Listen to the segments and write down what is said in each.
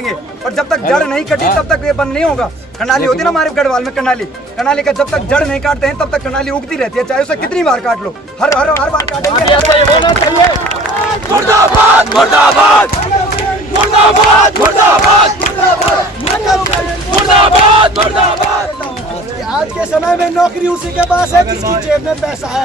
कटेंगे, और जब तक जड़ नहीं कटी तब तक ये बंद नहीं होगा। कनाली होती है ना हमारे गढ़वाल में, कनाली का जब तक जड़ नहीं काटते हैं तब तक कनाली उगती रहती है, चाहे उसे कितनी बार काट लो, हर बार काटेंगे। मुर्दाबाद मुर्दाबाद मुर्दाबाद मुर्दाबाद मुर्दाबाद मुर्दाबाद। आज के समय में नौकरी उसी के पास है जिसकी जेब में पैसा है।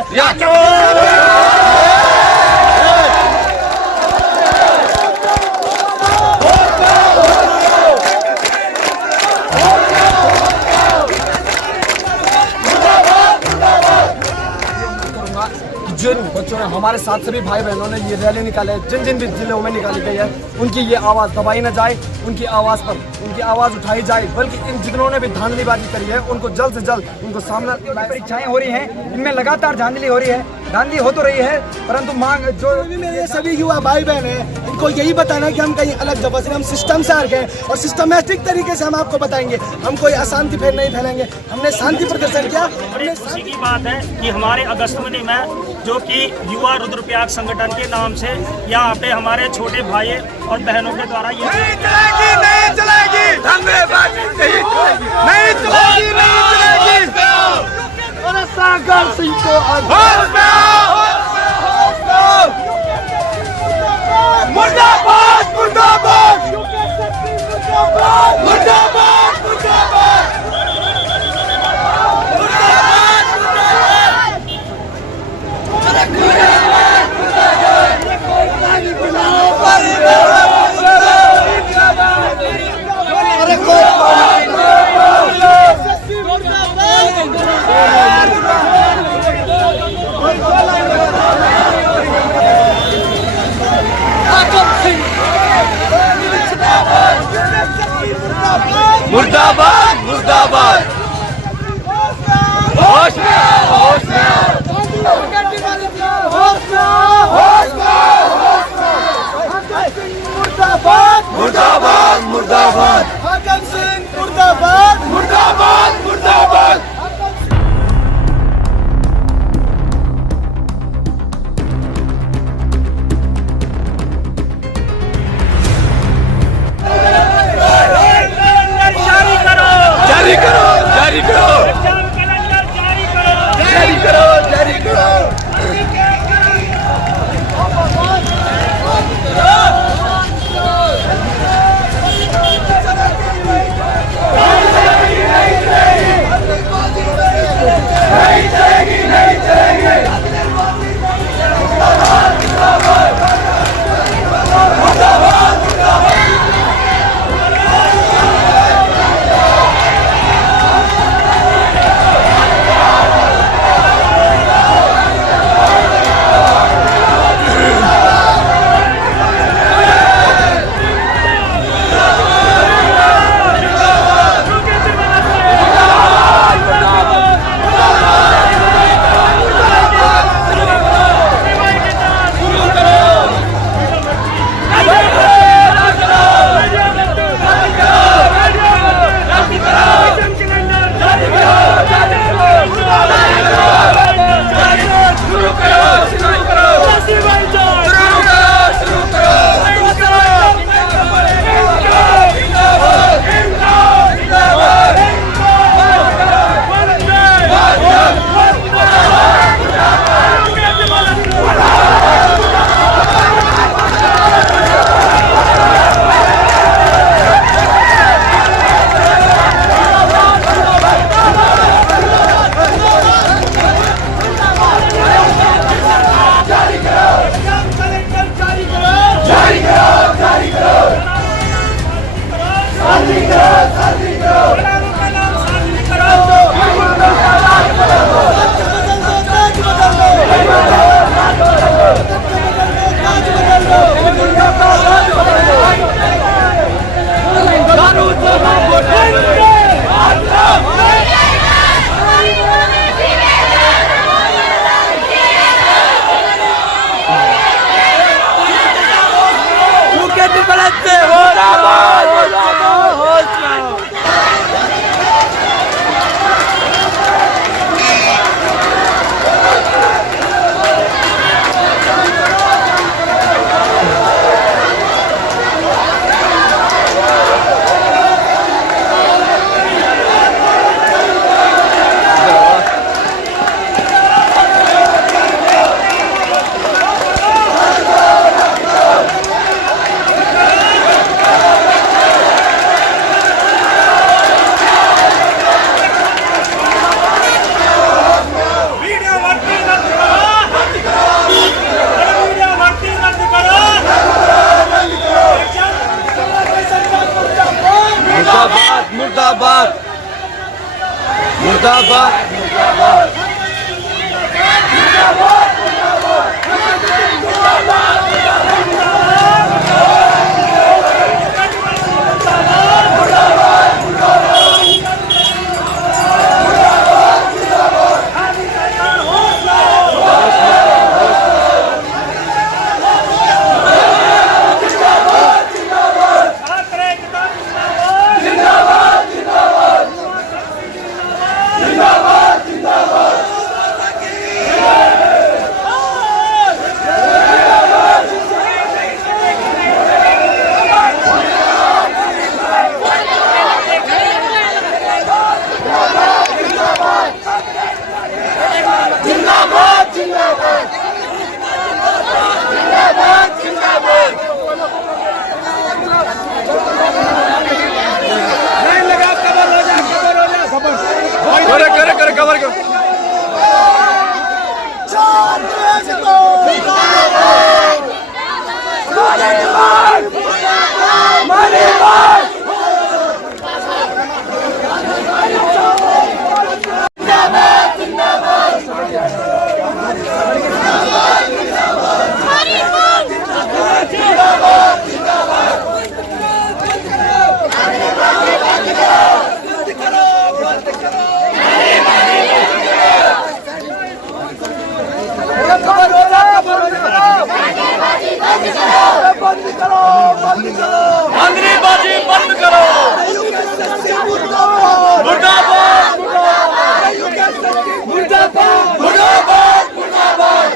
जिन बच्चों ने हमारे साथ सभी भाई बहनों ने ये रैली निकाले, जिन भी जिलों में निकाली गई है, उनकी ये आवाज़ दबाई न जाए, उनकी आवाज़ उठाई जाए, बल्कि इन जिन्होंने भी धांधलीबाजी करी है उनको जल्द से जल्द उनको सामना। परीक्षाएं हो रही हैं, इनमें लगातार धांधली हो रही है, धांधली हो तो रही है, परंतु मांग जो मेरे सभी युवा भाई बहन हैं, इनको यही बताना है कि हम कहीं अलग जगह से, हम सिस्टम से हट गए और सिस्टमैटिक तरीके से हम आपको बताएंगे। हम कोई अशांति फिर नहीं फैलाएंगे। हमने शांति प्रदर्शन किया। खुशी की बात है कि हमारे अगस्त महीने में जो कि युवा रुद्रप्रयाग संगठन के नाम से यहाँ पे हमारे छोटे भाई और बहनों के द्वारा ये नहीं चलेगी धन्यवाद नहीं चलेगी सागर सिंह को मुर्दाबाद मुर्दाबाद मुर्दाबाद मुर्दाबाद मुर्दाबाद मुर्दाबाद। होश में आओ, होश में आओ, मुर्दाबाद मुर्दाबाद मुर्दाबाद हाकम सिंह मुर्दाबाद मुर्दाबाद मुर्दाबाद। जारी करो जारी करो जारी करो जारी करो। मुर्दाबाद करे कवर कर धांधलीबाजी बंद करो मुर्दाबाद मुर्दाबाद मुर्दाबाद मुर्दाबाद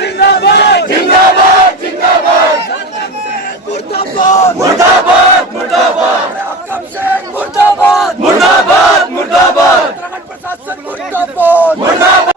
जिंदाबाद जिंदाबाद जिंदाबाद मुर्दाबाद मुर्दाबाद मुर्दाबाद मुर्दाबाद मुर्दाबाद मुर्दाबाद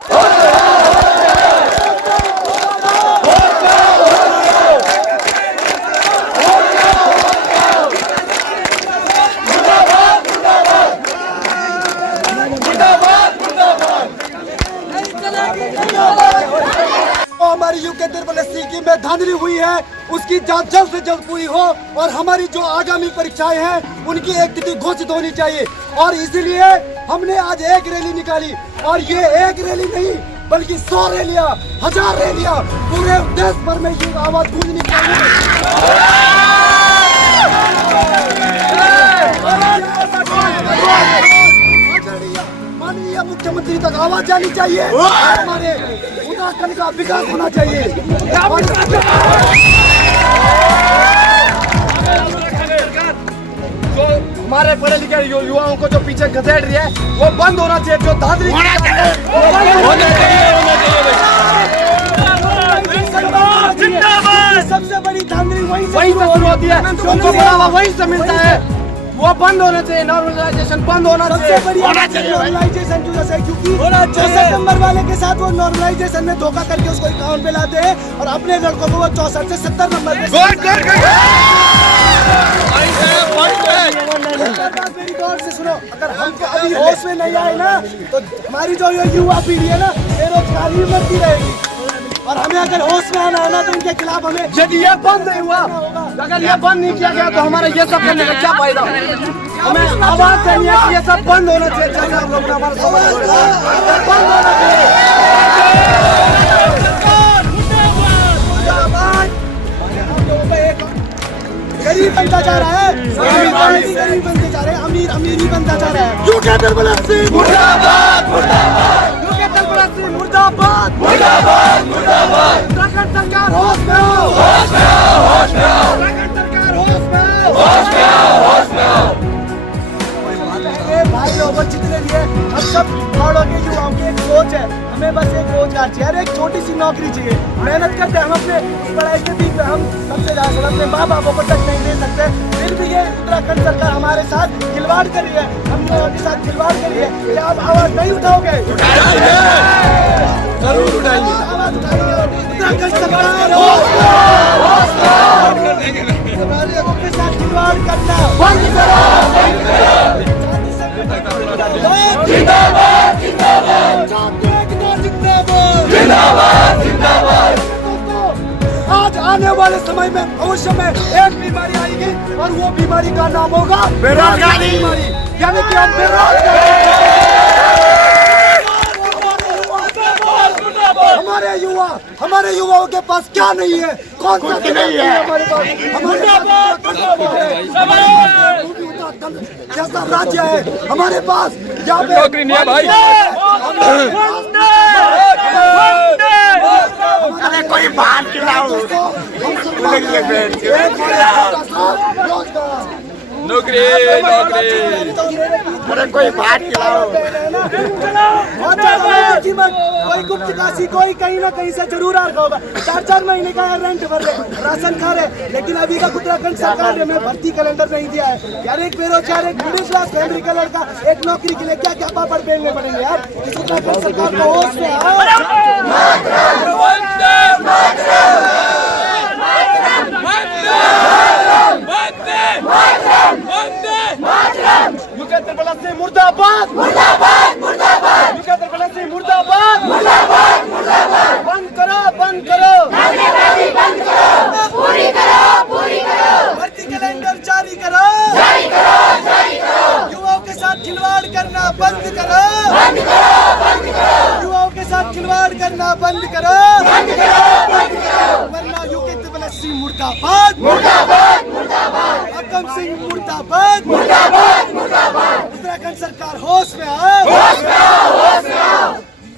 हमारी यूके त्रिपल एस की में धांधली हुई है उसकी जांच जल्द से जल्द पूरी हो और हमारी जो आगामी परीक्षाएं हैं उनकी एक तिथि घोषित होनी चाहिए और इसीलिए हमने आज एक रैली निकाली और ये एक रैली नहीं बल्कि 100 रैलियां 1000 रैलियां पूरे देश भर में ये आवाज गूंजनी चाहिए। माननीय मुख्यमंत्री तक आवाज जानी चाहिए हमारे उत्तराखंड का विकास होना चाहिए। जो हमारे पढ़े लिखे युवाओं को जो पीछे घसीट रही है वो बंद होना चाहिए। जो धांधली सबसे बड़ी धांधली वहीं से शुरू होती है, उनको बढ़ावा वहीं से मिलता है, वो बंद होना चाहिए। नॉर्मलाइजेशन बंद होना चाहिए। नॉर्मलाइजेशन की वजह से क्योंकि 64 नंबर वाले के साथ वो नॉर्मलाइजेशन में धोखा करके उसको अकाउंट पे लाते हैं और अपने लड़कों को वो 64 से 70 नंबर पे मेरी गौर से सुनो, अगर हमको अभी होश में नहीं आए ना तो हमारी जो युवा पीढ़ी है ना बेरोजगारी में मरती रहेगी और हमें अगर होश में आना है ना तो इनके खिलाफ हमें यदि ये बंद नहीं हुआ, अगर ये बंद नहीं किया गया तो हमारा ये सब करने का क्या फायदा। हमें आवाज चाहिए कि ये सब बंद होना चाहिए। जैसे आप लोग हमारा बंद होना चाहिए। गरीब बनता जा रहा है, गरीब बनते जा रहे हैं, अमीर अमीर ही बनता जा रहा है। यूके त्रिपल एस मुर्दाबाद मुर्दाबाद, यूके त्रिपल एस मुर्दाबाद मुर्दाबाद मुर्दाबाद। उत्तराखंड सरकार होश में आओ, होश में आओ, होश में आओ। उत्तराखंड सरकार होश में आओ, होश में आओ, होश में आओ। भाई लोगों जितने लिए हम सब पहाड़ों के युवाओं की एक सोच है, हमें बस एक रोजगार चाहिए, अरे एक छोटी सी नौकरी चाहिए। मेहनत करते हैं हम अपने पढ़ाई के बीच में, हम सबसे ज्यादा अपने माँ बापों को तक नहीं दे सकते, फिर भी ये उत्तराखंड सरकार हमारे साथ खिलवाड़ कर रही है, हम लोगों के साथ खिलवाड़ कर रही है। क्या आप आवाज नहीं उठाओगे? जरूर उठाएंगे, आवाज उठाएंगे। उत्तराखंड सरकार के साथ खिलवाड़ करना बंद करो। जिंदाबाद जिंदाबाद जिंदाबाद जिंदाबाद। आज आने वाले समय में भविष्य में एक बीमारी आएगी और वो बीमारी का नाम होगा बेरोजगारी बीमारी, यानी कि हम बेरोजगार हमारे युवाओं के पास क्या नहीं है? कौन सा नहीं है हमारे पास? जैसा राज्य है हमारे पास, यहाँ पे नौकरी नहीं है भाई। अरे कोई बात खिलाओ, नौकरी नौकरी, अरे कोई बात खिलाओ। कोई गुप्त काशी, कोई कहीं ना कहीं से जरूर आ रहा होगा। 4-4 महीने का रेंट भर रहे, राशन खा रहे, लेकिन अभी का उत्तराखंड सरकार ने हमें भर्ती कैलेंडर नहीं दिया है यार। एक बेरोजगार, एक मिडिल क्लास फैमिली का लड़का एक नौकरी के लिए क्या क्या पापड़ बेलने पड़ेंगे यार। इस उत्तराखंड सरकार को होश में मुर्दाबाद, मुर्दाबाद, मुर्दाबाद, मुर्दाबाद, मुर्दाबाद, मुर्दाबाद। बंद करो, बंद करो, बंद करो, पूरी करो, पूरी करो, भर्ती कैलेंडर जारी करो, जारी करो, जारी करो। युवाओं के साथ खिलवाड़ करना बंद करो, बंद करो, बंद करो। युवाओं के साथ खिलवाड़ करना बंद करो, बंद करो, बंद करो। वरना यूकेपीएससी मुर्दाबाद, मुर्दाबाद, मुर्दाबाद। अकम सिंह मुर्दाबाद, मुर्दाबाद, मुर्दाबाद। उत्तराखंड सरकार होश में आओ, होश में आओ, होश में आओ।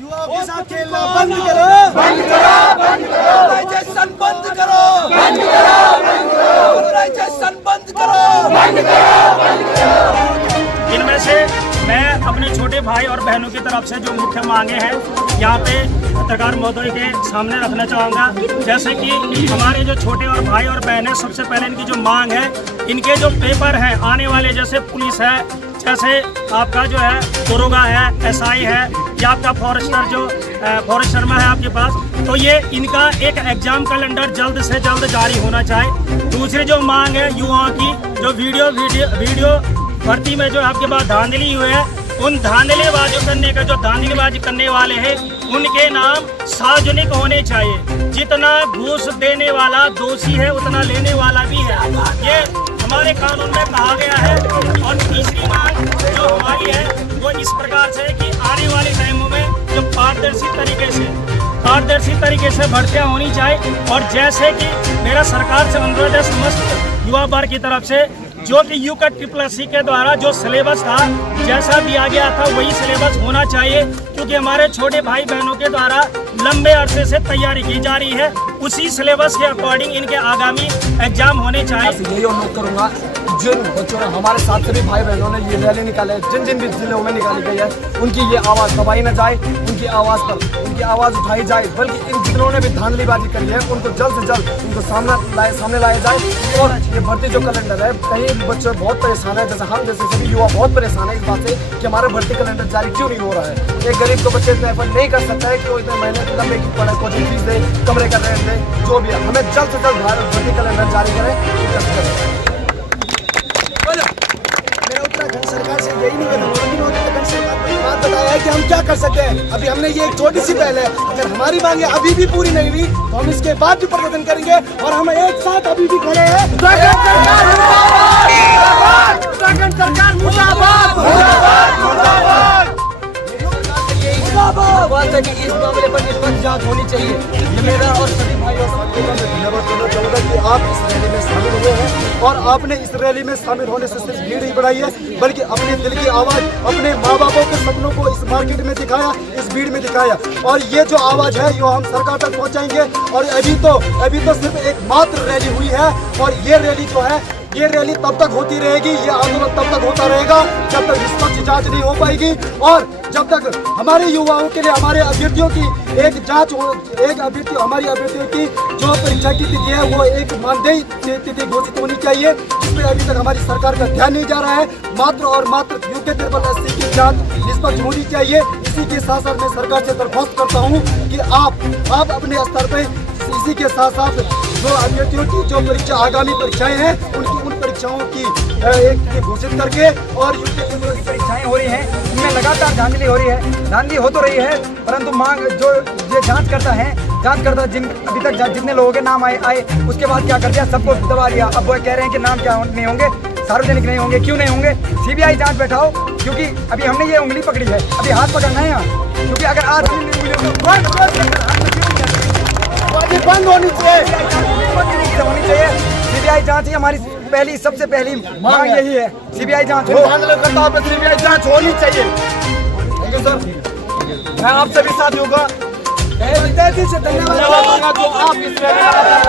युवाओं के साथ खेलना बंद करो, बंद करो, बंद करो। ऑर्गेनाइजेशन बंद करो, बंद करो, बंद करो। ऑर्गेनाइजेशन बंद करो, बंद करो, बंद करो। इनमें से मैं अपने छोटे भाई और बहनों की तरफ से जो मुख्य मांगे हैं यहाँ पे पत्रकार महोदय के सामने रखना चाहूँगा। जैसे कि हमारे जो छोटे और भाई और बहन हैं, सबसे पहले इनकी जो मांग है, इनके जो पेपर हैं आने वाले, जैसे पुलिस है, जैसे आपका जो है दरोगा है, एसआई है, या आपका फॉरेस्ट शर्मा है आपके पास, तो ये इनका एक एग्जाम कैलेंडर जल्द से जल्द जारी होना चाहिए। दूसरी जो मांग है युवाओं की, जो वीडियो भर्ती में जो आपके पास धांधली हुए है, उन धांधलीबाजी करने वाले हैं, उनके नाम सार्वजनिक होने चाहिए। जितना घूस देने वाला दोषी है उतना लेने वाला भी है, ये हमारे कानून में कहा गया है। और तीसरी मांग जो हमारी है वो इस प्रकार से है कि आने वाले टाइमों में जो पारदर्शी तरीके से भर्तियाँ होनी चाहिए। और जैसे कि मेरा सरकार से अनुरोध है समस्त युवा वर्ग की तरफ से, जो कि यूकेपीएससी के द्वारा जो सिलेबस था, जैसा दिया गया था वही सिलेबस होना चाहिए, क्योंकि हमारे छोटे भाई बहनों के द्वारा लंबे अरसे से तैयारी की जा रही है। उसी सिलेबस के अकॉर्डिंग इनके आगामी एग्जाम होने चाहिए। यही अनुरोध करूँगा, जिन बच्चों ने हमारे साथ सभी भाई बहनों ने ये रैली निकाले, जिन भी जिलों में निकाली गई है, उनकी ये आवाज़ दबाई न जाए, उनकी आवाज़ उठाई जाए, बल्कि इन जिन्होंने भी धांधलीबाजी करी है उनको जल्द से जल्द उनको सामने लाया जाए। और ये भर्ती जो कैलेंडर है, कई बच्चे बहुत परेशान है, जैसे हम जैसे सभी युवा बहुत परेशान है इस बात से कि हमारा भर्ती कैलेंडर जारी क्यों नहीं हो रहा है। एक गरीब को बच्चे इतना एफर्ट नहीं कर सकता है कि वो इतने महीने लंबे की पढ़ाई, कोचिंग फीस दे, कमरे का रेंट दे, जो भी है। हमें जल्द से जल्द भर्ती कैलेंडर जारी करें। मेरा उत्तराखंड सरकार से यही निवेदन है कि उत्तराखंड सरकार को ये बात बताया है कि हम क्या कर सकते हैं। अभी हमने ये एक छोटी सी पहल है, अगर हमारी मांगे अभी भी पूरी नहीं हुई तो हम इसके बाद भी प्रदर्शन करेंगे। और हम एक साथ अभी भी खड़े हैं। उत्तराखंड सरकार मुर्दाबाद, उत्तराखंड सरकार मुर्दाबाद, मुर्दाबाद, मुर्दाबाद। बात है कि इस मामले पर निष्पक्ष जांच होनी चाहिए। ये मेरा और सभी भाइयों को धन्यवाद देना चाहूँगा कि आप इस रैली में शामिल हुए हैं, और आपने इस रैली में शामिल होने से सिर्फ भीड़ नहीं बढ़ाई है, बल्कि अपने दिल की आवाज़, अपने माँ बापों के सपनों को इस मार्केट में दिखाया, इस भीड़ में दिखाया। और ये जो आवाज़ है ये हम सरकार तक पहुँचाएंगे। और अभी तो सिर्फ एक मात्र रैली हुई है, और ये रैली जो है, ये रैली तब तक होती रहेगी, ये आंदोलन तब तक होता रहेगा जब तक निष्पक्ष जांच नहीं हो पाएगी, और जब तक हमारे युवाओं के लिए, हमारे अभ्यर्थियों की एक जांच हो, हमारी अभ्यर्थियों की जो परीक्षा की तिथि है वो एक मानदेय तिथि घोषित होनी चाहिए, जिसमें अभी तक हमारी सरकार का ध्यान नहीं जा रहा है। मात्र और मात्र यूकेपीएससी की जांच निष्पक्ष होनी चाहिए। इसी के साथ साथ मैं सरकार से दरख्वास्त करता हूँ कि आप अपने स्तर पर इसी के साथ साथ जो अभ्यर्थियों की जो आगामी परीक्षाएं हैं उन परीक्षाओं की एक घोषित करके, और यूकेपीएससी परीक्षाएं हो रही हैं, इनमें लगातार धांधली हो रही है, धांधली हो तो रही है, परंतु मांग जो ये जांच करता जिन अभी तक जितने लोगों के नाम आए उसके बाद क्या कर दिया, सबको दबा दिया। अब वो कह रहे हैं कि नाम क्या नहीं होंगे, सार्वजनिक नहीं होंगे। क्यों नहीं होंगे? सीबीआई जांच बैठाओ, क्योंकि अभी हमने ये उंगली पकड़ी है, अभी हाथ पकड़ना है यहाँ, क्योंकि अगर आज की बंद होनी चाहिए, होनी चाहिए। सीबीआई जांच ही हमारी पहली सबसे पहली मांग यही है, सीबीआई जांच हो। धांधलीकर्ताओं पर सीबीआई जांच होनी चाहिए। Thank you sir. मैं आप सभी साथियों का तहे दिल से धन्यवाद। जो आप इस रैली में